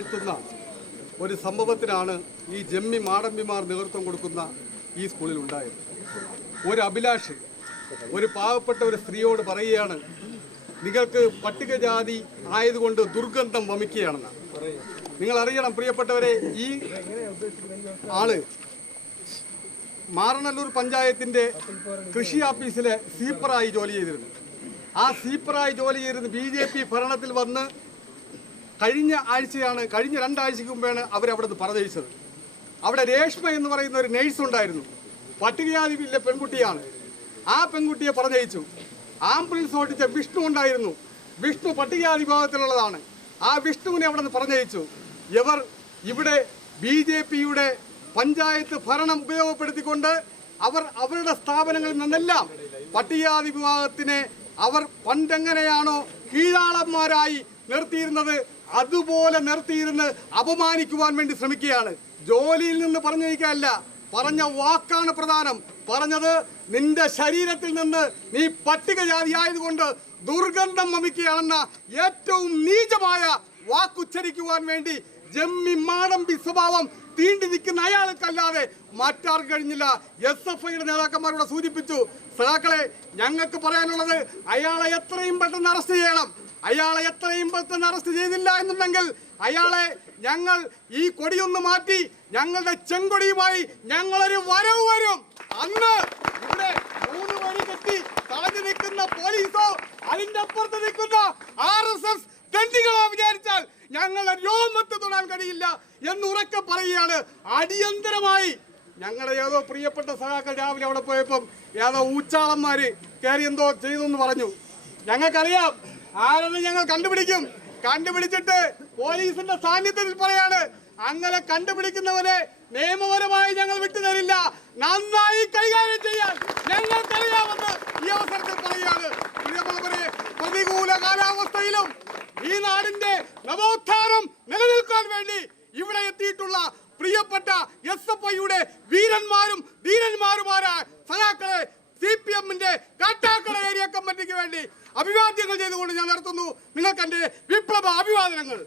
ുന്ന ഒരു സംഭവത്തിനാണ് ഈ ജമ്മി മാടമ്പിമാർ നേതൃത്വം കൊടുക്കുന്ന ഈ സ്കൂളിൽ ഉണ്ടായത്. ഒരു അഭിലാഷ് ഒരു പാവപ്പെട്ട ഒരു സ്ത്രീയോട് പറയുകയാണ്, നിങ്ങൾക്ക് പട്ടികജാതി ആയതുകൊണ്ട് ദുർഗന്ധം വമിക്കുകയാണെന്ന്. നിങ്ങൾ അറിയണം പ്രിയപ്പെട്ടവരെ, ഈ ആള് മാറനല്ലൂർ പഞ്ചായത്തിൻ്റെ കൃഷി ഓഫീസിലെ സ്വീപ്പറായി ജോലി ചെയ്തിരുന്നു. ആ സ്വീപ്പറായി ജോലി ചെയ്തിരുന്നു BJP ഭരണത്തിൽ വന്ന് കഴിഞ്ഞ 2 ആഴ്ചയ്ക്ക് മുമ്പാണ് അവരവിടെ നിന്ന് പറഞ്ഞയച്ചത്. അവിടെ രേഷ്മ എന്ന് പറയുന്ന ഒരു നേഴ്സ് ഉണ്ടായിരുന്നു, പട്ടികജാതിയിലെ പെൺകുട്ടിയാണ്. ആ പെൺകുട്ടിയെ പറഞ്ഞയച്ചു. ആംബുലൻസ് ഓടിച്ച വിഷ്ണു ഉണ്ടായിരുന്നു, വിഷ്ണു പട്ടികജാതി വിഭാഗത്തിലുള്ളതാണ്. ആ വിഷ്ണുവിനെ അവിടെ നിന്ന് പറഞ്ഞയച്ചു. ഇവർ ഇവിടെ BJPയുടെ പഞ്ചായത്ത് ഭരണം ഉപയോഗപ്പെടുത്തിക്കൊണ്ട് അവരുടെ സ്ഥാപനങ്ങളിൽ നിന്നെല്ലാം പട്ടികജാതി വിഭാഗത്തിനെ അവർ പണ്ടെങ്ങനെയാണോ കീഴാളന്മാരായി നിർത്തിയിരുന്നത് അതുപോലെ നിർത്തിയിരുന്ന് അപമാനിക്കുവാൻ വേണ്ടി ശ്രമിക്കുകയാണ്. ജോലിയിൽ നിന്ന് പറഞ്ഞയക്കല്ല, പറഞ്ഞ വാക്കാണ് പ്രധാനം. പറഞ്ഞത്, നിന്റെ ശരീരത്തിൽ നിന്ന് നീ പട്ടികജാതി ആയതുകൊണ്ട് ദുർഗന്ധം വമിക്കുകയാണെന്ന ഏറ്റവും നീചമായ വാക്കുച്ചരിക്കുവാൻ വേണ്ടി ജമ്മി മാടമ്പി സ്വഭാവം തീണ്ടി നിൽക്കുന്ന അയാൾക്കല്ലാതെ മറ്റാർക്കും കഴിഞ്ഞില്ല. SFIയുടെ നേതാക്കന്മാരോട് സൂചിപ്പിച്ചു. സഖാക്കളെ, ഞങ്ങൾക്ക് പറയാനുള്ളത്, അയാളെ എത്രയും പെട്ടെന്ന് അറസ്റ്റ് ചെയ്യണം. അയാളെ എത്രയും പെട്ടെന്ന് അറസ്റ്റ് ചെയ്തില്ല എന്നുണ്ടെങ്കിൽ അയാളെ ഞങ്ങൾ ഈ കൊടിയൊന്ന് മാറ്റി ഞങ്ങളുടെ ചെങ്കൊടിയുമായി ഞങ്ങളൊരു വരവ് വരും. അന്ന് ഇവിടെ 3 വരി കെട്ടി തടഞ്ഞു നിൽക്കുന്ന പോലീസോ അതിന്റെ അപ്പുറത്ത് നിൽക്കുന്ന RSS തെണ്ടികളോ വിചാരിച്ചാൽ ഞങ്ങളുടെ രോമത്ത് തൊടാൻ കഴിയില്ല എന്ന് ഉറക്കെ പറയുകയാണ്. അടിയന്തരമായി ഞങ്ങളുടെ ഏതോ പ്രിയപ്പെട്ട സഖാക്കൾ രാവിലെ അവിടെ പോയപ്പം ഏതോ ഊച്ചാളന്മാര് കയറി എന്തോ ചെയ്തു എന്ന് പറഞ്ഞു. ഞങ്ങൾക്കറിയാം ആരെന്ന് ഞങ്ങൾ കണ്ടുപിടിക്കും. കണ്ടുപിടിച്ചിട്ട് പോലീസിന്റെ സാന്നിധ്യത്തിൽ പറയാണ്, അങ്ങനെ കണ്ടുപിടിക്കുന്നവരെ നിയമപരമായി ഞങ്ങൾ വിട്ടുതരില്ല, നന്നായി കൈകാര്യം ചെയ്യാൻ ഞങ്ങൾക്കറിയാമെന്ന് ഈ അവസരത്തിൽ പറയുകയാണ്. പ്രിയമുള്ളവരെ, പ്രതികൂല കാലാവസ്ഥയിലും ഈ നാടിന്റെ നവോത്ഥാനം നിലനിൽക്കാൻ വേണ്ടി ഇവിടെ എത്തിയിട്ടുള്ള പ്രിയപ്പെട്ട SFIയുടെ വീരന്മാരും ധീരന്മാരുമായ സഖാക്കളെ CPMന്റെ കാട്ടാക്കട ഏരിയ കമ്മിറ്റിക്ക് വേണ്ടി അഭിവാദ്യങ്ങൾ ചെയ്തുകൊണ്ട് ഞാൻ നടത്തുന്നു. നിങ്ങൾക്ക് എന്റെ വിപ്ലവ അഭിവാദനങ്ങൾ.